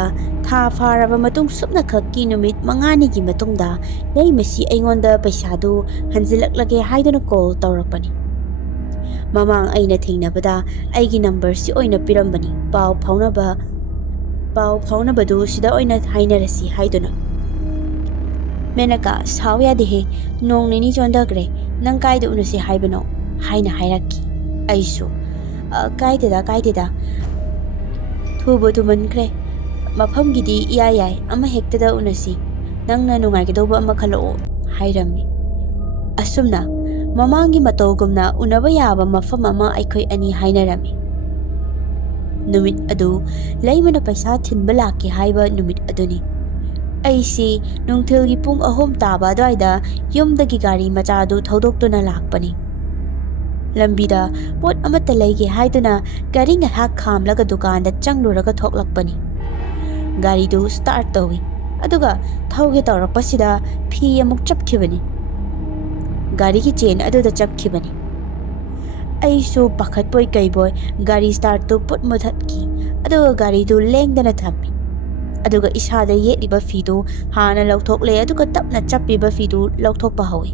ꯊꯥ ꯐꯥꯔꯕ ꯃꯇꯨꯡ ꯁꯨꯞꯅꯈꯛꯀꯤ ꯅꯨꯃꯤꯠ 5ꯅꯤꯒꯤ ꯃꯇꯨꯡꯗ ꯂꯩꯃꯁꯤ ꯑꯩꯉꯣꯟꯗ ꯄꯩꯁꯥꯗꯨ ꯍꯟꯖꯤꯜꯂꯛꯂꯒꯦ ꯍꯥꯏꯗꯨꯅ ꯀꯣꯜ ꯇꯧꯔꯛꯄꯅꯤ꯫ ꯃꯃꯥꯡ ꯑꯩꯅ ꯊꯦꯡꯅꯕꯗ ꯑꯩꯒꯤ ꯅꯝꯕꯔꯁꯤ ꯑꯣꯏꯅ ꯄꯤꯔꯝꯕꯅꯤ, ꯄꯥꯎ ꯐꯥꯎꯅꯕꯗꯨ ꯁꯤꯗ ꯑꯣꯏꯅ ꯍꯥꯏꯅꯔꯁꯤ ꯍꯥꯏꯗꯨꯅ꯫ ꯃꯦꯅꯀꯥ ꯁꯥꯎ ꯌꯥꯗꯦꯍꯦ, ꯅꯣꯡ ꯅꯤꯅꯤ ꯆꯣꯟꯊꯈ꯭ꯔꯦ, ꯅꯪ ꯀꯥꯏꯗ ꯎꯅꯁꯤ ꯍꯥꯏꯕꯅꯣ ꯍꯥꯏꯅ ꯍꯥꯏꯔꯛꯈꯤ꯫ ꯑꯩꯁꯨ ꯀꯥꯏꯗꯦꯗ, ꯊꯨꯕꯨ ꯊꯨꯃꯟꯈ꯭ꯔꯦ, ꯃꯐꯝꯒꯤꯗꯤ ꯏꯌꯥ ꯌꯥꯏ, ꯑꯃ ꯍꯦꯛꯇꯗ ꯎꯅꯁꯤ, ꯅꯪꯅ ꯅꯨꯡꯉꯥꯏꯒꯗꯧꯕ ꯑꯃ ꯈꯜꯂꯛꯑꯣ ꯍꯥꯏꯔꯝꯃꯤ꯫ ꯑꯁꯨꯝꯅ ꯃꯃꯥꯡꯒꯤ ꯃꯇꯧꯒꯨꯝꯅ ꯎꯅꯕ ꯌꯥꯕ ꯃꯐꯝ ꯑꯃ ꯑꯩꯈꯣꯏ ꯑꯅꯤ ꯍꯥꯏꯅꯔꯝꯃꯤ꯫ ꯅꯨꯃꯤꯠ ꯑꯗꯨ ꯂꯩꯃꯅ ꯄꯩꯁꯥ ꯊꯤꯟꯕ ꯂꯥꯛꯀꯦ ꯍꯥꯏꯕ ꯅꯨꯃꯤꯠ ꯑꯗꯨꯅꯤ꯫ ꯑꯩꯁꯤ ꯅꯨꯡꯊꯤꯜꯒꯤ ꯄꯨꯡ 3 ꯇꯥꯕ ꯑꯗꯨꯋꯥꯏꯗ ꯌꯨꯝꯗꯒꯤ ꯒꯥꯔꯤ ꯃꯆꯥꯗꯨ ꯊꯧꯗꯣꯛꯇꯨꯅ ꯂꯥꯛꯄꯅꯤ꯫ ꯂꯝꯕꯤꯗ ꯄꯣꯠ ꯑꯃꯠꯇ ꯂꯩꯒꯦ ꯍꯥꯏꯗꯨꯅ ꯒꯥꯔꯤ ꯉꯥꯏꯍꯥꯛ ꯈꯥꯝꯂꯒ ꯗꯨꯀꯥꯟꯗ ꯆꯪꯂꯨꯔꯒ ꯊꯣꯛꯂꯛꯄꯅꯤ꯫ ꯒꯥꯔꯤꯗꯨ ꯁ꯭ꯇꯥꯔꯠ ꯇꯧꯏ, ꯑꯗꯨꯒ ꯊꯧꯒꯦ ꯇꯧꯔꯛꯄꯁꯤꯗ ꯐꯤ ꯑꯃꯨꯛ ꯆꯞꯈꯤꯕꯅꯤ, ꯒꯥꯔꯤꯒꯤ ꯆꯦꯟ ꯑꯗꯨꯗ ꯆꯞꯈꯤꯕꯅꯤ꯫ ꯑꯩꯁꯨ ꯄꯥꯈꯠꯄꯣꯏ ꯀꯩꯕꯣꯏ ꯒꯥꯔꯤ ꯁ꯭ꯇꯥꯔꯠꯇꯨ ꯄꯨꯠ ꯃꯨꯊꯠꯈꯤ, ꯑꯗꯨꯒ ꯒꯥꯔꯤꯗꯨ ꯂꯦꯡꯗꯅ ꯊꯝꯃꯤ, ꯑꯗꯨꯒ ꯏꯁꯥꯗ ꯌꯦꯠꯂꯤꯕ ꯐꯤꯗꯨ ꯍꯥꯟꯅ ꯂꯧꯊꯣꯛꯂꯦ, ꯑꯗꯨꯒ ꯇꯞꯅ ꯆꯞꯄꯤꯕ ꯐꯤꯗꯨ ꯂꯧꯊꯣꯛꯄ ꯍꯧꯏ꯫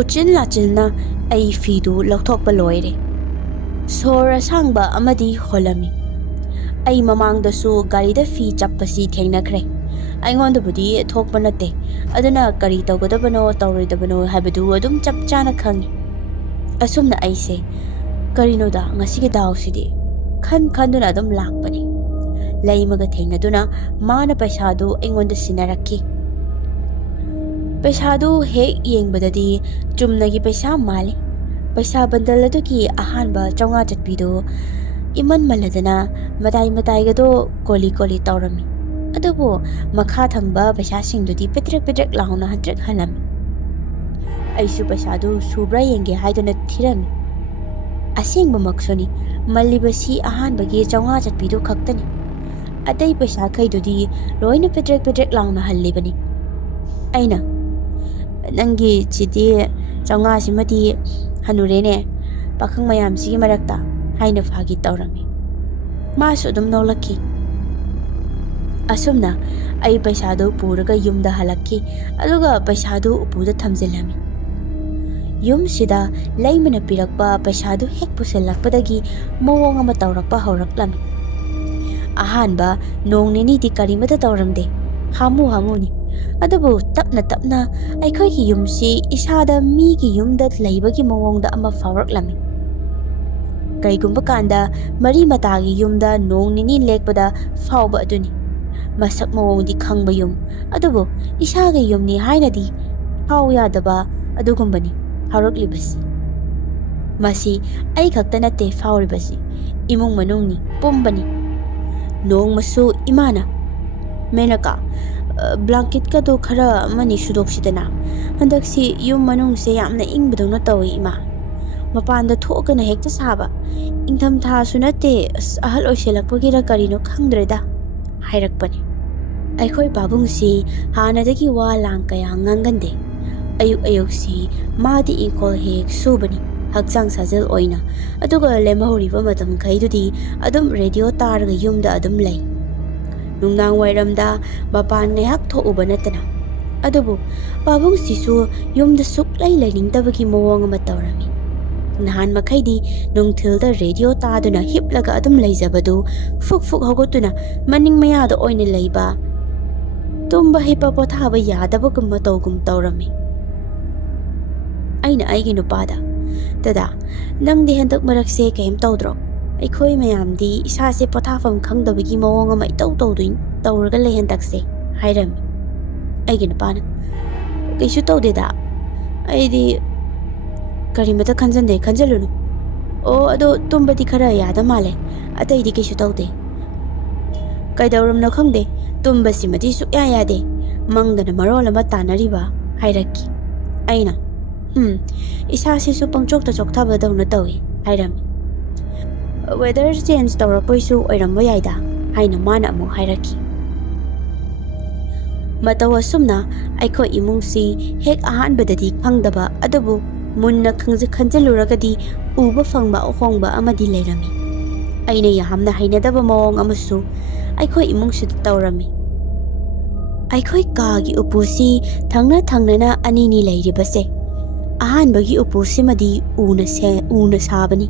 ꯎꯆꯤꯟ ꯅꯥꯆꯤꯟꯅ ꯑꯩ ꯐꯤꯗꯨ ꯂꯧꯊꯣꯛꯄ ꯂꯣꯏꯔꯦ꯫ ꯁꯣꯔ ꯑꯁꯥꯡꯕ ꯑꯃꯗꯤ ꯍꯣꯜꯂꯝꯃꯤ꯫ ꯑꯩ ꯃꯃꯥꯡꯗꯁꯨ ꯒꯥꯔꯤꯗ ꯐꯤ ꯆꯞꯄꯁꯤ ꯊꯦꯡꯅꯈ꯭ꯔꯦ, ꯑꯩꯉꯣꯟꯗꯕꯨꯗꯤ ꯊꯣꯛꯄ ꯅꯠꯇꯦ, ꯑꯗꯨꯅ ꯀꯔꯤ ꯇꯧꯒꯗꯕꯅꯣ ꯇꯧꯔꯣꯏꯗꯕꯅꯣ ꯍꯥꯏꯕꯗꯨ ꯑꯗꯨꯝ ꯆꯞ ꯆꯥꯅ ꯈꯪꯏ꯫ ꯑꯁꯨꯝꯅ ꯑꯩꯁꯦ ꯀꯔꯤꯅꯣꯗ ꯉꯁꯤꯒꯤ ꯗꯥꯎꯁꯤꯗꯤ ꯈꯟꯗꯨꯅ ꯑꯗꯨꯝ ꯂꯥꯛꯄꯅꯤ꯫ ꯂꯩꯃꯒ ꯊꯦꯡꯅꯗꯨꯅ ꯃꯥꯅ ꯄꯩꯁꯥꯗꯨ ꯑꯩꯉꯣꯟꯗ ꯁꯤꯟꯅꯔꯛꯈꯤ꯫ ꯄꯩꯁꯥꯗꯨ ꯍꯦꯛ ꯌꯦꯡꯕꯗꯗꯤ ꯆꯨꯝꯅꯒꯤ ꯄꯩꯁꯥ ꯃꯥꯜꯂꯤ꯫ ꯄꯩꯁꯥ ꯕꯟꯗꯜ ꯑꯗꯨꯒꯤ ꯑꯍꯥꯟꯕ 500 ꯆꯠꯄꯤꯗꯨ ꯏꯃꯟꯃꯜꯂꯗꯅ ꯃꯇꯥꯏꯒꯗꯣ ꯀꯣꯂꯤ ꯇꯧꯔꯝꯃꯤ, ꯑꯗꯨꯕꯨ ꯃꯈꯥ ꯊꯪꯕ ꯄꯩꯁꯥꯁꯤꯡꯗꯨꯗꯤ ꯄꯦꯗ꯭ꯔꯦꯛ ꯂꯥꯎꯅ ꯍꯟꯇ꯭ꯔꯦꯛ ꯍꯜꯂꯝꯃꯤ꯫ ꯑꯩꯁꯨ ꯄꯩꯁꯥꯗꯨ ꯁꯨꯕ꯭ꯔꯥ ꯌꯦꯡꯒꯦ ꯍꯥꯏꯗꯨꯅ ꯊꯤꯔꯝꯃꯤ, ꯑꯁꯦꯡꯕꯃꯛꯁꯨꯅꯤ ꯃꯜꯂꯤꯕꯁꯤ ꯑꯍꯥꯟꯕꯒꯤ 500 ꯆꯠꯄꯤꯗꯨ ꯈꯛꯇꯅꯤ ꯑꯇꯩ ꯄꯩꯁꯥ ꯈꯩꯗꯨꯗꯤ ꯂꯣꯏꯅ ꯄꯦꯗ꯭ꯔꯦꯛ ꯄꯦꯗ꯭ꯔꯦꯛ ꯂꯥꯎꯅ ꯍꯜꯂꯤꯕꯅꯤ ꯑꯩꯅ ꯅꯪꯒꯤ ꯁꯤꯗꯤ 500 ꯁꯤꯃꯗꯤ ꯍꯟꯅꯨꯔꯦꯅꯦ ꯄꯥꯈꯪ ꯃꯌꯥꯝꯁꯤꯒꯤ ꯃꯔꯛꯇ ꯍꯥꯏꯅ ꯐꯥꯒꯤ ꯇꯧꯔꯝꯃꯤ ꯃꯥꯁꯨ ꯑꯗꯨꯝ ꯅꯣꯛꯂꯛꯈꯤ ꯑꯁꯨꯝꯅ ꯑꯩ ꯄꯩꯁꯥꯗꯨ ꯄꯨꯔꯒ ꯌꯨꯝꯗ ꯍꯜꯂꯛꯈꯤ ꯑꯗꯨꯒ ꯄꯩꯁꯥꯗꯨ ꯎꯄꯨꯗ ꯊꯝꯖꯤꯜꯂꯝꯃꯤ ꯌꯨꯝꯁꯤꯗ ꯂꯩꯃꯅ ꯄꯤꯔꯛꯄ ꯄꯩꯁꯥꯗꯨ ꯍꯦꯛ ꯄꯨꯁꯤꯜꯂꯛꯄꯗꯒꯤ ꯃꯑꯣꯡ ꯑꯃ ꯇꯧꯔꯛꯄ ꯍꯧꯔꯛꯂꯝꯃꯤ ꯑꯍꯥꯟꯕ ꯅꯣꯡ ꯅꯤꯅꯤꯗꯤ ꯀꯔꯤꯃꯠꯇ ꯇꯧꯔꯝꯗꯦ ꯍꯥꯃꯨ ꯍꯥꯃꯨꯅꯤ ꯑꯗꯨꯕꯨ ꯇꯞꯅ ꯇꯞꯅ ꯑꯩꯈꯣꯏꯒꯤ ꯌꯨꯝꯁꯤ ꯏꯁꯥꯗ ꯃꯤꯒꯤ ꯌꯨꯝꯗ ꯂꯩꯕꯒꯤ ꯃꯑꯣꯡꯗ ꯑꯃ ꯐꯥꯎꯔꯛꯂꯝꯃꯤ ꯀꯩꯒꯨꯝꯕ ꯀꯥꯟꯗ ꯃꯔꯤ ꯃꯇꯥꯒꯤ ꯌꯨꯝꯗ ꯅꯣꯡ ꯅꯤꯅꯤ ꯂꯦꯛꯄꯗ ꯐꯥꯎꯕ ꯑꯗꯨꯅꯤ ꯃꯁꯛ ꯃꯑꯣꯡꯗꯤ ꯈꯪꯕ ꯌꯨꯝ ꯑꯗꯨꯕꯨ ꯏꯁꯥꯒꯤ ꯌꯨꯝꯅꯤ ꯍꯥꯏꯅꯗꯤ ꯐꯥꯎ ꯌꯥꯗꯕ ꯑꯗꯨꯒꯨꯝꯕꯅꯤ ꯐꯥꯎꯔꯛꯂꯤꯕꯁꯤ ꯃꯁꯤ ꯑꯩ ꯈꯛꯇ ꯅꯠꯇꯦ ꯐꯥꯎꯔꯤꯕꯁꯤ ꯏꯃꯨꯡ ꯃꯅꯨꯡꯅꯤ ꯄꯨꯝꯕꯅꯤ ꯅꯣꯡꯃꯁꯨ ꯏꯃꯥꯅ ꯃꯦꯅꯀꯥ ꯕ꯭ꯂꯥꯡꯀꯦꯠꯀꯗꯣ ꯈꯔ ꯑꯃꯅꯤ ꯁꯨꯗꯣꯛꯁꯤꯗꯅ ꯍꯟꯗꯛꯁꯤ ꯌꯨꯝ ꯃꯅꯨꯡꯁꯦ ꯌꯥꯝꯅ ꯏꯪꯕꯗꯧꯅ ꯇꯧꯏ ꯏꯃꯥ ꯃꯄꯥꯟꯗ ꯊꯣꯛꯑꯒꯅ ꯍꯦꯛꯇ ꯁꯥꯕ ꯏꯪꯊꯝꯊꯥꯁꯨ ꯅꯠꯇꯦ ꯑꯍꯜ ꯑꯣꯏꯁꯤꯜꯂꯛꯄꯒꯤꯔ ꯀꯔꯤꯅꯣ ꯈꯪꯗ꯭ꯔꯦꯗ ꯍꯥꯏꯔꯛꯄꯅꯤ ꯑꯩꯈꯣꯏ ꯄꯥꯕꯨꯡꯁꯤ ꯍꯥꯟꯅꯗꯒꯤ ꯋꯥ ꯂꯥꯡ ꯀꯌꯥ ꯉꯥꯡꯒꯟꯗꯦ ꯑꯌꯨꯛ ꯑꯌꯨꯛꯁꯤ ꯃꯥꯗꯤ ꯏꯪꯈꯣꯜ ꯍꯦꯛ ꯁꯨꯕꯅꯤ ꯍꯛꯆꯥꯡ ꯁꯥꯖꯦꯜ ꯑꯣꯏꯅ ꯑꯗꯨꯒ ꯂꯦꯝꯍꯧꯔꯤꯕ ꯃꯇꯝꯈꯩꯗꯨꯗꯤ ꯑꯗꯨꯝ ꯔꯦꯗꯤꯑꯣ ꯇꯥꯔꯒ ꯌꯨꯝꯗ ꯑꯗꯨꯝ ꯂꯩ ꯅꯨꯡꯗꯥꯡ ꯋꯥꯏꯔꯝꯗ ꯃꯄꯥꯟ ꯉꯥꯏꯍꯥꯛ ꯊꯣꯛꯎꯕ ꯅꯠꯇꯅ ꯑꯗꯨꯕꯨ ꯄꯥꯕꯨꯡꯁꯤꯁꯨ ꯌꯨꯝꯗ ꯁꯨꯛꯂꯩ ꯂꯩꯅꯤꯡꯗꯕꯒꯤ ꯃꯑꯣꯡ ꯑꯃ ꯇꯧꯔꯝꯃꯤ ꯅꯍꯥꯟ ꯃꯈꯩꯗꯤ ꯅꯨꯡꯊꯤꯜꯗ ꯔꯦꯗꯤꯑꯣ ꯇꯥꯗꯨꯅ ꯍꯤꯞꯂꯒ ꯑꯗꯨꯝ ꯂꯩꯖꯕꯗꯨ ꯐꯨꯛ ꯐꯨꯛ ꯍꯧꯒꯠꯇꯨꯅ ꯃꯅꯤꯡ ꯃꯌꯥꯗ ꯑꯣꯏꯅ ꯂꯩꯕ ꯇꯨꯝꯕ ꯍꯤꯞꯄ ꯄꯣꯊꯥꯕ ꯌꯥꯗꯕꯒꯨꯝ ꯃꯇꯧꯒꯨꯝ ꯇꯧꯔꯝꯃꯤ ꯑꯩꯅ ꯑꯩꯒꯤ ꯅꯨꯄꯥꯗ ꯗꯗꯥ ꯅꯪꯗꯤ ꯍꯟꯗꯛ ꯃꯔꯛꯁꯦ ꯀꯩꯝ ꯇꯧꯗ꯭ꯔꯣ ꯑꯩꯈꯣꯏ ꯃꯌꯥꯝꯗꯤ ꯏꯁꯥꯁꯦ ꯄꯣꯊꯥꯐꯝ ꯈꯪꯗꯕꯒꯤ ꯃꯑꯣꯡ ꯑꯃ ꯏꯇꯧ ꯇꯧꯔꯒ ꯂꯩ ꯍꯟꯗꯛꯁꯦ ꯍꯥꯏꯔꯝꯃꯤ ꯑꯩꯒꯤ ꯅꯨꯄꯥꯅ ꯀꯩꯁꯨ ꯇꯧꯗꯦꯗ ꯑꯩꯗꯤ ꯀꯔꯤꯃꯠꯇ ꯈꯟꯖꯟꯗꯦ ꯈꯟꯖꯜꯂꯨꯅꯨ ꯑꯣ ꯑꯗꯣ ꯇꯨꯝꯕꯗꯤ ꯈꯔ ꯌꯥꯗ ꯃꯥꯜꯂꯦ ꯑꯇꯩꯗꯤ ꯀꯩꯁꯨ ꯇꯧꯗꯦ ꯀꯩꯗꯧꯔꯝꯅꯣ ꯈꯪꯗꯦ ꯇꯨꯝꯕꯁꯤꯃꯗꯤ ꯁꯨꯛꯌꯥ ꯌꯥꯗꯦ ꯃꯪꯗꯅ ꯃꯔꯣꯜ ꯑꯃ ꯇꯥꯟꯅꯔꯤꯕ ꯍꯥꯏꯔꯛꯈꯤ ꯑꯩꯅ ꯏꯁꯥꯁꯤꯁꯨ ꯄꯪꯆꯣꯛꯇ ꯆꯣꯛꯊꯕꯗꯧꯅ ꯇꯧꯏ ꯍꯥꯏꯔꯝꯃꯤ ꯋꯦꯗꯔ ꯆꯦꯟꯖ ꯇꯧꯔꯛꯄꯩꯁꯨ ꯑꯣꯏꯔꯝꯕ ꯌꯥꯏꯗ ꯍꯥꯏꯅ ꯃꯥꯅ ꯑꯃꯨꯛ ꯍꯥꯏꯔꯛꯈꯤ ꯃꯇꯧ ꯑꯁꯨꯝꯅ ꯑꯩꯈꯣꯏ ꯏꯃꯨꯡꯁꯤ ꯍꯦꯛ ꯑꯍꯥꯟꯕꯗꯗꯤ ꯈꯪꯗꯕ ꯑꯗꯨꯕꯨ ꯃꯨꯟꯅ ꯈꯟꯖꯤꯜꯂꯨꯔꯒꯗꯤ ꯎꯕ ꯐꯪꯕ ꯑꯍꯣꯡꯕ ꯑꯃꯗꯤ ꯂꯩꯔꯝꯃꯤ ꯑꯩꯅ ꯌꯥꯝꯅ ꯍꯩꯅꯗꯕ ꯃꯑꯣꯡ ꯑꯃꯁꯨ ꯑꯩꯈꯣꯏ ꯏꯃꯨꯡꯁꯤꯗ ꯇꯧꯔꯝꯃꯤ ꯑꯩꯈꯣꯏ ꯀꯥꯒꯤ ꯎꯄꯨꯁꯤ ꯊꯪꯅ ꯊꯪꯅꯅ ꯑꯅꯤꯅꯤ ꯂꯩꯔꯤꯕꯁꯦ ꯑꯍꯥꯟꯕꯒꯤ ꯎꯄꯨꯁꯤꯃꯗꯤ ꯎꯅ ꯁꯥꯕꯅꯤ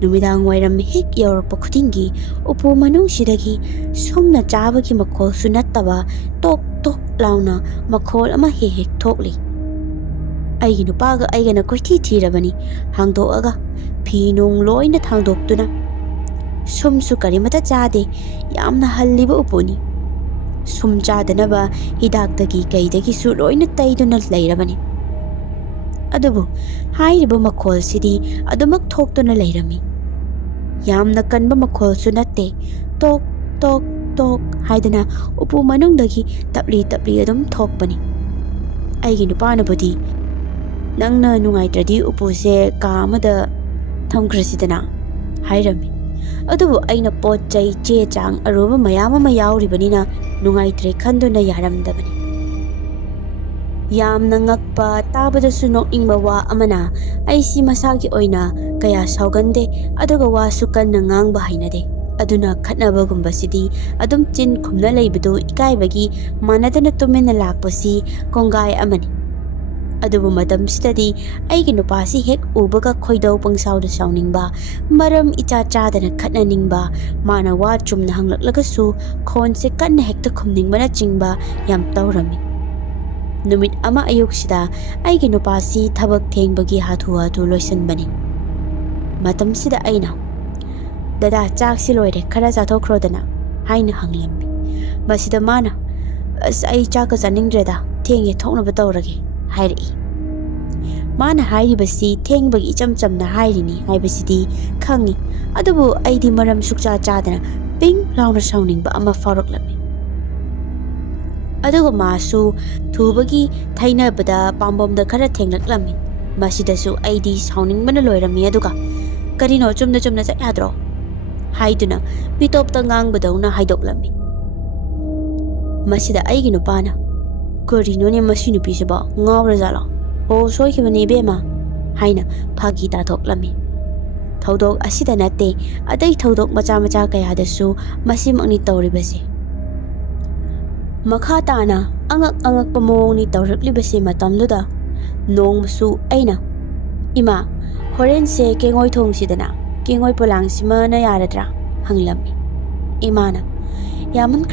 ꯅꯨꯃꯤꯗꯥꯡ ꯋꯥꯏꯔꯝ ꯍꯦꯛ ꯌꯧꯔꯛꯄ ꯈꯨꯗꯤꯡꯒꯤ ꯎꯄꯨ ꯃꯅꯨꯡꯁꯤꯗꯒꯤ ꯁꯨꯝꯅ ꯆꯥꯕꯒꯤ ꯃꯈꯣꯜꯁꯨ ꯅꯠꯇꯕ ꯇꯣꯛ ꯇꯣꯛ ꯂꯥꯎꯅ ꯃꯈꯣꯜ ꯑꯃ ꯍꯦꯛ ꯍꯦꯛ ꯊꯣꯛꯂꯤ ꯑꯩꯒꯤ ꯅꯨꯄꯥꯒ ꯑꯩꯒꯅ ꯀꯣꯏꯊꯤ ꯊꯤꯔꯕꯅꯤ ꯍꯥꯡꯗꯣꯛꯑꯒ ꯐꯤ ꯅꯨꯡ ꯂꯣꯏꯅ ꯊꯥꯡꯗꯣꯛꯇꯨꯅ ꯁꯨꯝꯁꯨ ꯀꯔꯤꯃꯠꯇ ꯆꯥꯗꯦ ꯌꯥꯝꯅ ꯍꯜꯂꯤꯕ ꯎꯄꯨꯅꯤ ꯁꯨꯝ ꯆꯥꯗꯅꯕ ꯍꯤꯗꯥꯛꯇꯒꯤ ꯀꯩꯗꯒꯤꯁꯨ ꯂꯣꯏꯅ ꯇꯩꯗꯨꯅ ꯂꯩꯔꯕꯅꯤ ꯑꯗꯨꯕꯨ ꯍꯥꯏꯔꯤꯕ ꯃꯈꯣꯜꯁꯤꯗꯤ ꯑꯗꯨꯃꯛ ꯊꯣꯛꯇꯨꯅ ꯂꯩꯔꯝꯃꯤ ꯌꯥꯝꯅ ꯀꯟꯕ ꯃꯈꯣꯜꯁꯨ ꯅꯠꯇꯦ ꯇꯣꯛ ꯇꯣꯛ ꯇꯣꯛ ꯍꯥꯏꯗꯅ ꯎꯄꯨ ꯃꯅꯨꯡꯗꯒꯤ ꯇꯞꯂꯤ ꯇꯞꯂꯤ ꯑꯗꯨꯝ ꯊꯣꯛꯄꯅꯤ ꯑꯩꯒꯤ ꯅꯨꯄꯥꯅꯕꯨꯗꯤ ꯅꯪꯅ ꯅꯨꯡꯉꯥꯏꯇ꯭ꯔꯗꯤ ꯎꯄꯨꯁꯦ ꯀꯥ ꯑꯃꯗ ꯊꯝꯈ꯭ꯔꯁꯤꯗꯅ ꯍꯥꯏꯔꯝꯃꯤ ꯑꯗꯨꯕꯨ ꯑꯩꯅ ꯄꯣꯠ ꯆꯩ ꯆꯦ ꯆꯥꯡ ꯑꯔꯨꯕ ꯃꯌꯥꯝ ꯑꯃ ꯌꯥꯎꯔꯤꯕꯅꯤꯅ ꯅꯨꯡꯉꯥꯏꯇ꯭ꯔꯦ ꯈꯟꯗꯨꯅ ꯌꯥꯔꯝꯗꯕꯅꯤ ꯌꯥꯝꯅ ꯉꯛꯄ ꯇꯥꯕꯗꯁꯨ ꯅꯣꯛꯅꯤꯡꯕ ꯋꯥ ꯑꯃꯅ ꯑꯩꯁꯤ ꯃꯁꯥꯒꯤ ꯑꯣꯏꯅ ꯀꯌꯥ ꯁꯥꯎꯒꯟꯗꯦ ꯑꯗꯨꯒ ꯋꯥꯁꯨ ꯀꯟꯅ ꯉꯥꯡꯕ ꯍꯩꯅꯗꯦ ꯑꯗꯨꯅ ꯈꯠꯅꯕꯒꯨꯝꯕꯁꯤꯗꯤ ꯑꯗꯨꯝ ꯆꯤꯟ ꯈꯨꯝꯅ ꯂꯩꯕꯗꯨ ꯏꯀꯥꯏꯕꯒꯤ ꯃꯥꯟꯅꯗꯅ ꯇꯨꯃꯤꯟꯅ ꯂꯥꯛꯄꯁꯤ ꯀꯣꯡꯒꯥꯏ ꯑꯃꯅꯤ ꯑꯗꯨꯕꯨ ꯃꯇꯝꯁꯤꯗꯗꯤ ꯑꯩꯒꯤ ꯅꯨꯄꯥꯁꯤ ꯍꯦꯛ ꯎꯕꯒ ꯈꯣꯏꯗꯧ ꯄꯪꯁꯥꯎꯗ ꯁꯥꯎꯅꯤꯡꯕ ꯃꯔꯝ ꯏꯆꯥ ꯆꯥꯗꯅ ꯈꯠꯅꯅꯤꯡꯕ ꯃꯥꯅ ꯋꯥ ꯆꯨꯝꯅ ꯍꯪꯂꯛꯂꯒꯁꯨ ꯈꯣꯟꯁꯦ ꯀꯟꯅ ꯍꯦꯛꯇ ꯈꯨꯝꯅꯤꯡꯕꯅꯆꯤꯡꯕ ꯌꯥꯝ ꯇꯧꯔꯝꯃꯤ ꯅꯨꯃꯤꯠ ꯑꯃ ꯑꯌꯨꯛꯁꯤꯗ ꯑꯩꯒꯤ ꯅꯨꯄꯥꯁꯤ ꯊꯕꯛ ꯊꯦꯡꯕꯒꯤ ꯍꯥꯊꯨ ꯍꯥꯊꯨ ꯂꯣꯏꯁꯤꯟꯕꯅꯤ ꯃꯇꯝꯁꯤꯗ ꯑꯩꯅ ꯗꯗꯥ ꯆꯥꯛꯁꯤ ꯂꯣꯏꯔꯦ ꯈꯔ ꯆꯥꯊꯣꯛꯈ꯭ꯔꯣꯗꯅ ꯍꯥꯏꯅ ꯍꯪꯂꯝꯃꯤ ꯃꯁꯤꯗ ꯃꯥꯅ ꯑꯩ ꯆꯥꯛꯀ ꯆꯥꯅꯤꯡꯗ꯭ꯔꯦꯗ ꯊꯦꯡꯉꯦ ꯊꯣꯛꯅꯕ ꯇꯧꯔꯒꯦ ꯍꯥꯏꯔꯛꯏ ꯃꯥꯅ ꯍꯥꯏꯔꯤꯕꯁꯤ ꯊꯦꯡꯕꯒꯤ ꯏꯆꯝ ꯆꯝꯅ ꯍꯥꯏꯔꯤꯅꯤ ꯍꯥꯏꯕꯁꯤꯗꯤ ꯈꯪꯉꯤ ꯑꯗꯨꯕꯨ ꯑꯩꯗꯤ ꯃꯔꯝ ꯁꯨꯛꯆꯥ ꯆꯥꯗꯅ ꯄꯤꯡ ꯂꯥꯎꯅ ꯁꯥꯎꯅꯤꯡꯕ ꯑꯃ ꯐꯥꯎꯔꯛꯂꯝꯃꯤ ꯑꯗꯨꯒ ꯃꯥꯁꯨ ꯊꯨꯕꯒꯤ ꯊꯩꯅꯕꯗ ꯄꯥꯝꯕꯣꯝꯗ ꯈꯔ ꯊꯦꯡꯂꯛꯂꯝꯃꯤ ꯃꯁꯤꯗꯁꯨ ꯑꯩꯗꯤ ꯁꯥꯎꯅꯤꯡꯕꯅ ꯂꯣꯏꯔꯝꯃꯤ ꯑꯗꯨꯒ Karino chumna chumna sa yadro. Haiduna mitopta ngangbadawna haidoklammi. Masida aigi nupana. Karino ne masi nupisiba ngawrajala. O soikibani ibema. Haina phagi tathoklammi. Thaudok asida natte adai thaudok macha macha kayadasu masimakni tawribase. Makha tana angak pamongni tawraklibase matamduda nongmasu aina ima horen se kengoi thongsidana kengoi polangsima na yaradra hanglammi. Imana yaman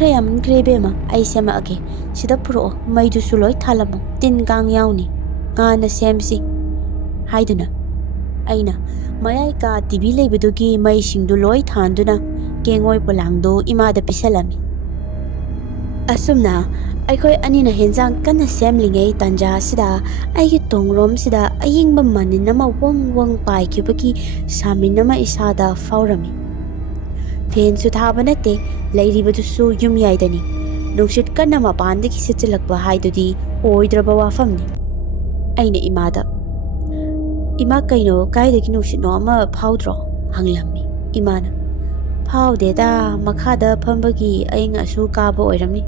kre bema ai sema age sida puro maidu suloi thalamo tin gang yauni ngana semsi haiduna aina mayai ka TV leibadugi mai singdu loi thanduna kengoi polangdo imada pisalami. Asumna akhoi anina henjang kana semlingei tanja sida aigi tongrom sida ayingba maninama wang pai kibaki saminama isada faurami. Fen su thaba nate leiribadusu yum yaidani nungsit kana mapandagi sitilakba haidudi oidraba wafamni. Aina imada ima kaino kaidagi nungsitno ama phaudro hanglammi. Imana phaudeda makhada phambagi ainga asu kaba oiramni.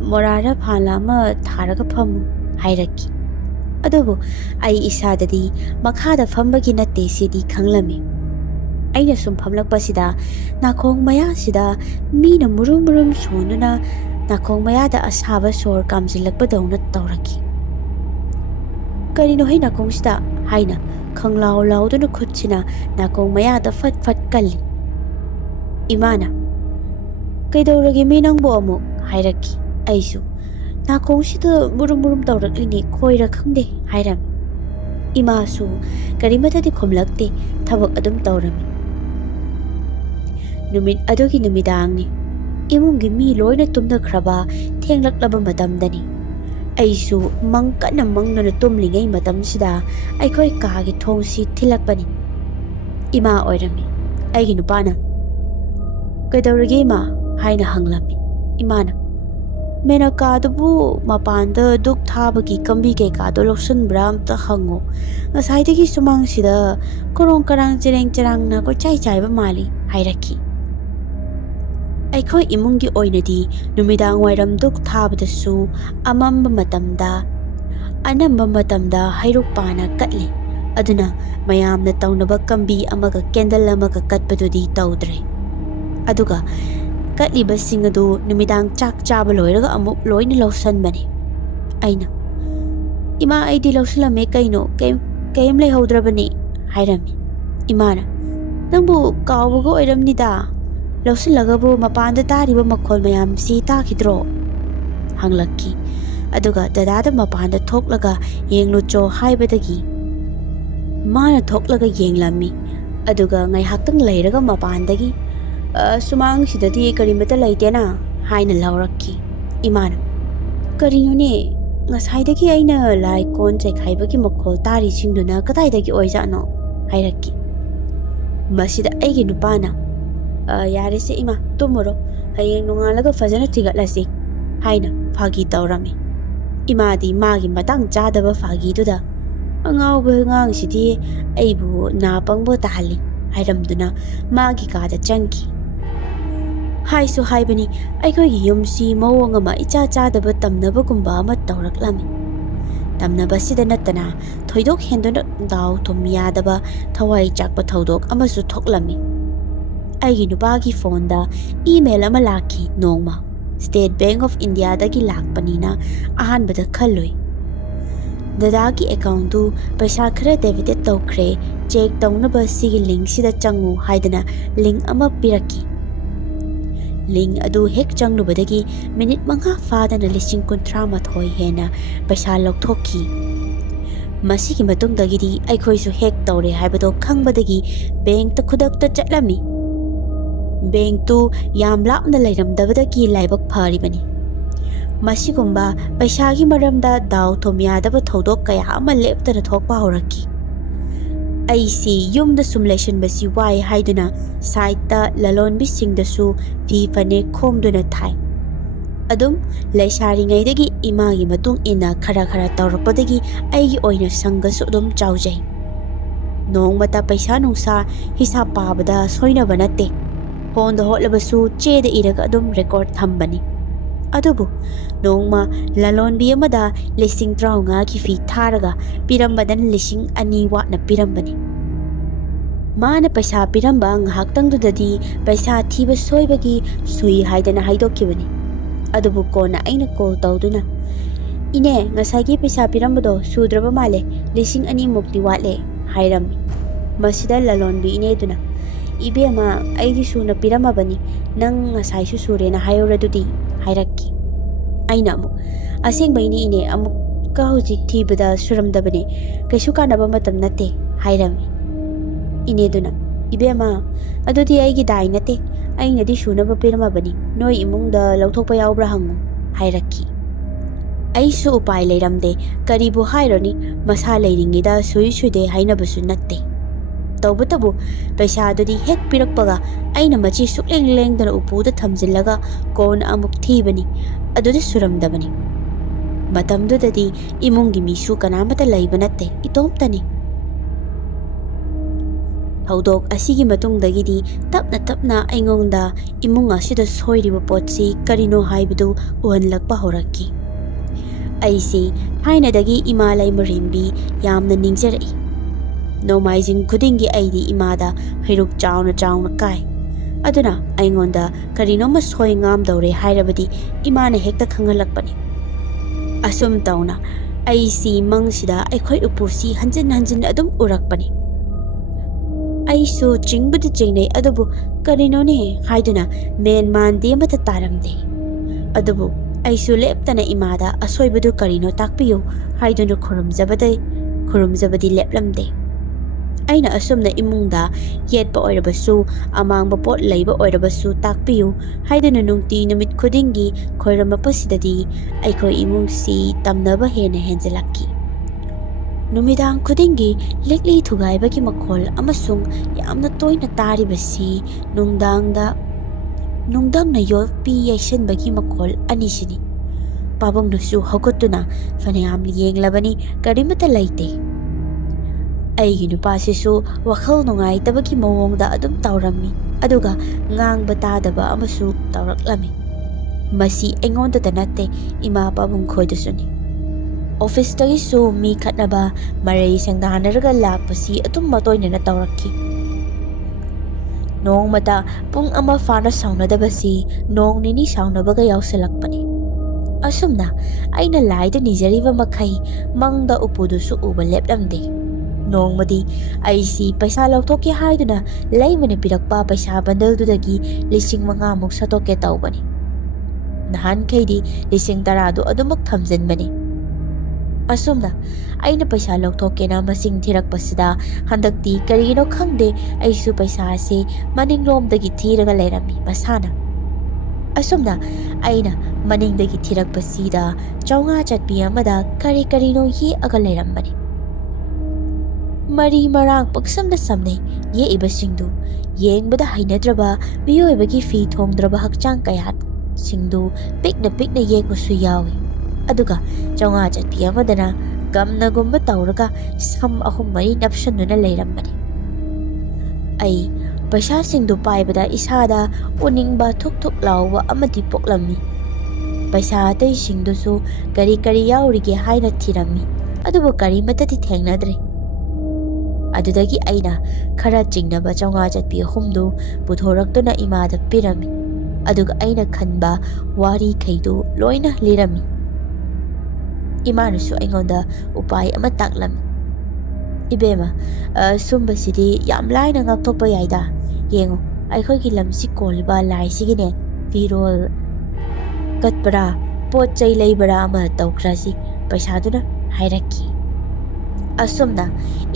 Morara phala ama tharaga phamu hairaki. Adubu ai isadadi makhada phambagi natte sidi khanglami. Aina sum phamlakpasida nakhong maya sida mina murum sonuna nakhong maya da asaba sor kamjilakpadawna tawraki. Karino hai nakhong sida haina khanglaw lawduna khutchina nakhong maya da fat kalli. Imana kaidawragi mi nangbo amuk hairaki. Aisu nakhong sida murum tawraklini khoira khangde hairam. Imasu karimatadi khomlakte thabak adum tawrami. Numit adogi numidangni imungi mi loina tumnakraba thenglakaba matamdani aisu mangkana mangnana tumlingai matamsida aikhoi kaagi thongsi thilakpani. Ima oirami aigi nupana kaidawrage ma haina hanglami. Imana mena kadubu mapanda duk thabagi kambi ke kado loksun bram ta hango ngasaidagi sumang sida korong karang cerang na ko chai ba mali hairaki. Aikhoi imungi oinadi numidang wairam duk thabadasu amamba matamda anamba matamda hairukpana katli aduna mayamna tawnaba kambi amaga candle amaga katpadudi tawdre. Aduga katliba singadu numidang chak chaba loiraga amuk loina lawsanbani. Aina ima aidi lawsalame kaino kayam leihaudrabani hairami. Imana nangbu kawbaga oiramnida lawsalagabu mapanda tariba makhol mayam si takidro hanglaki. Aduga dadada mapanda thoklaga yenglucho haibadagi mana thoklaga yenglami. Aduga ngai haktang leiraga mapandagi sumang sidadi karimata laitena haina lawrakki. Imana karinone ngasaidagi aina lai kon chaikhaibagi makhol tari singduna kadaidagi oijano hairaki. Masida aigi nupana yarese ima tumuro hayeng nungalaga fajana thigatlasi haina phagi tawrami. Imadi magi matang chadaba phagi duda angawba ngang sidi aibu napangbo tahali hairamduna magi kada changki. Haisu haibani aikhoi yumsi mawang ama icha chadaba tamnabagumba ama tawraklami. Tamnabasida natana thoidok henduna daw thumyadaba thawai chakpa thaudok amasu thoklami. Aigi nupagi phone da email ama laki nongma State Bank of India dagi lakpanina ahanbada khaloi. Dadagi account tu paisa khara debited tawkhre check tawnaba sigi link sida changu haidana link ama piraki. Link adu hek changlubadagi minute manga fadana lising kuntra mathoi hena paisa lokthokki. Masigi matungdagidi aikhoisu hek tawre haibado khangbadagi bank ta khudak ta chatlami. Bank tu yam lapna leiramdabadagi laibak pharibani. Masigumba paisagi maramda daw thomyadaba thodok kaya ama leptana thokpa horaki. Aisi yumda sumlation basi wai haiduna site ta lalonbi singdasu fi fane khomduna thai. Adum leisaringaidagi imagi matung ina khara tawrakpadagi aigi oina sangasu adum chaujai. Noongmata paisa nungsa hisab pabada soinaba natte. Phonda hotlabasu cheda iraga adum record thambani. Adubu nongma lalonbi amada lising traunga ki fi tharaga pirambadan lising ani watna pirambani. Mana paisa piramba nghaktangdudadi paisa thiba soibagi sui haidana haidokibani. Adubu kona aina call tawduna. Ine ngasagi paisa pirambado sudraba male lising ani mukti watle hairami. Masida lalonbi ine duna. Ibema aidi suna piramabani nang ngasai su surena hayoradudi hairaki. Aina amuk asengbaini ine amuk ka hujik thibada suramdabani kaisu kanaba matam nate hairami. Ine duna ibema adudi aigi dai nate aina di sunaba piramabani noi imungda lauthokpa yaubra hangu hairaki. Aisu upai leiramde karibu haironi masa leiringida sui sude hainabasu natte. Tawbatabu paisa adudi hek pirakpaga aina machi sukleng lengdana upuda thamjillaga kona amuk thibani adudi suramdabani. Matamdudadi imungi misu kanamata laiba natte itomtani. Haudok asigi matungdagidi tapna tapna aingonda imunga sida soiriba potsi karino haibadu uhanlakpa horakki. Aisi hainadagi imalai marimbi yamna ningjarai. Nomaijing kudingi aidi imada hiruk chauna kai. Aduna aingonda karino masoi ngam daure hairabadi imana hekta khangalakpani. Asum tauna aisi mangsida aikhoi upursi hanjin adum urakpani. Aisu jingbudi jingnei adubu karino ne haiduna men mandi amata taramde. Adubu aisu leptana imada asoibadu karino takpiyo haiduna khurumjabadi leplamde. Aina asumna imungda yetpa oirabasu amangba pot leiba oirabasu takpiyu haiduna nungti numit khudingi khoiramapasidadi aikhoi imungsi tamnaba hena henjalakki. Numidang khudingi likli thugaibagi makhol amasung yamna toina taribasi nungdangna yolpi yaisanbagi makhol anisini. Pabongnusu hogotuna fanayam yenglabani karimata laite. Aigi nupasisu wakhal nungaitabagi mawongda adum tawrami aduga ngang batadaba amasu tawraklami. Masi aingonda natte ima pabong khoidasuni. Office tagisu mi khatnaba marai sangdanaraga lakpasi atum matoyna na tawrakki. Nongmata pung ama fana saunadabasi nong nini saunabaga yausalakpani. Asumna aina laida nijariba makai mangda upudusu uba leplamde. Nongmadi aisi paisa lautoke haiduna laimana pirakpa paisa bandaldudagi lising mangamuk satoke tawbani. Nahan kaidi lising tarado adumak thamjanbani. Asumna aina paisa lautoke na masing thirakpasida handakti karino khangde aisu paisa ase maninglomdagi thiraga leirami masana. Asumna aina maningdagi thirakpasida chaunga chatpi amada karino ye aga leirambani. Mari marang pagsamda samnay ye ibasingdu yengbada hainadraba miyoybagi fi thongdraba hakchang kayat singdu pikna yekbasu yawi. Aduga chaunga chatpi amadana gamna gumba tawraga sam ahum mari napsanduna leirambani. Ai paisa singdu paibada isada uningba thuk lawwa amadi poklami. Paisa atay singdusu kari yaurige haina thirami adubu kari matati thengnadre. Adudagi aina khara jingnaba chaunga chatpi humdu puthoraktuna imada pirami. Aduga aina khanba wari khaidu loina lirami. Imanusu aingonda upai ama taklami. Ibema sumbasidi yam laina ngakthokpa yaida. Yengo aikhoigi lamsi kolba laisigine virol katpara pot chai leibara ama tawkrasi paisaduna hairakki. Asumna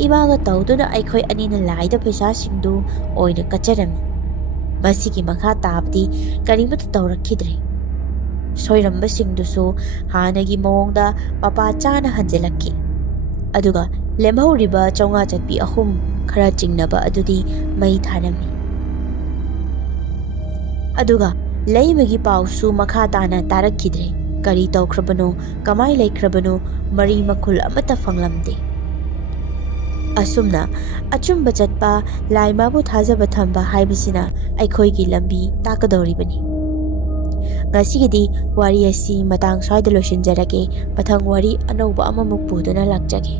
imaga tawduna aikhoi anina laida paisa singdu oina kacharami. Masigi makha tabdi karimata tawrakhidre. Soiramba singdusu hanagi mawongda papa chana hanjalakki. Aduga lemhauriba chaunga chatpi ahum khara jingnaba adudi mai thanami. Aduga leimagi pausu makha tana tarakhidre. Kari tawkhrabano kamai laikhrabano mari makul amata fanglamde. ꯑꯁꯨꯝꯅ ꯑꯆꯨꯝꯕ ꯆꯠꯄ, ꯂꯥꯏꯃꯕꯨ ꯊꯥꯖꯕ ꯊꯝꯕ ꯍꯥꯏꯕꯁꯤꯅ ꯑꯩꯈꯣꯏꯒꯤ ꯂꯝꯕꯤ ꯇꯥꯛꯀꯗꯧꯔꯤꯕꯅꯤ꯫ ꯉꯁꯤꯒꯤꯗꯤ ꯋꯥꯔꯤ ꯑꯁꯤ ꯃꯇꯥꯡ ꯁ꯭ꯋꯥꯏꯗ ꯂꯣꯏꯁꯤꯟꯖꯔꯒꯦ꯫ ꯃꯊꯪ ꯋꯥꯔꯤ ꯑꯅꯧꯕ ꯑꯃꯃꯨꯛ ꯄꯨꯗꯨꯅ ꯂꯥꯛꯆꯒꯦ꯫